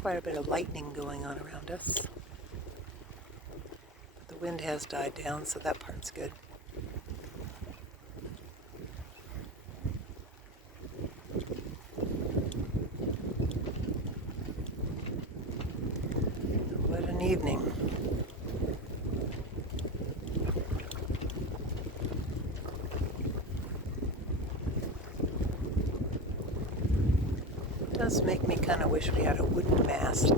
quite a bit of lightning going on around us. But the wind has died down, so that part's good. What an evening. It does make me kind of wish we had a wooden mast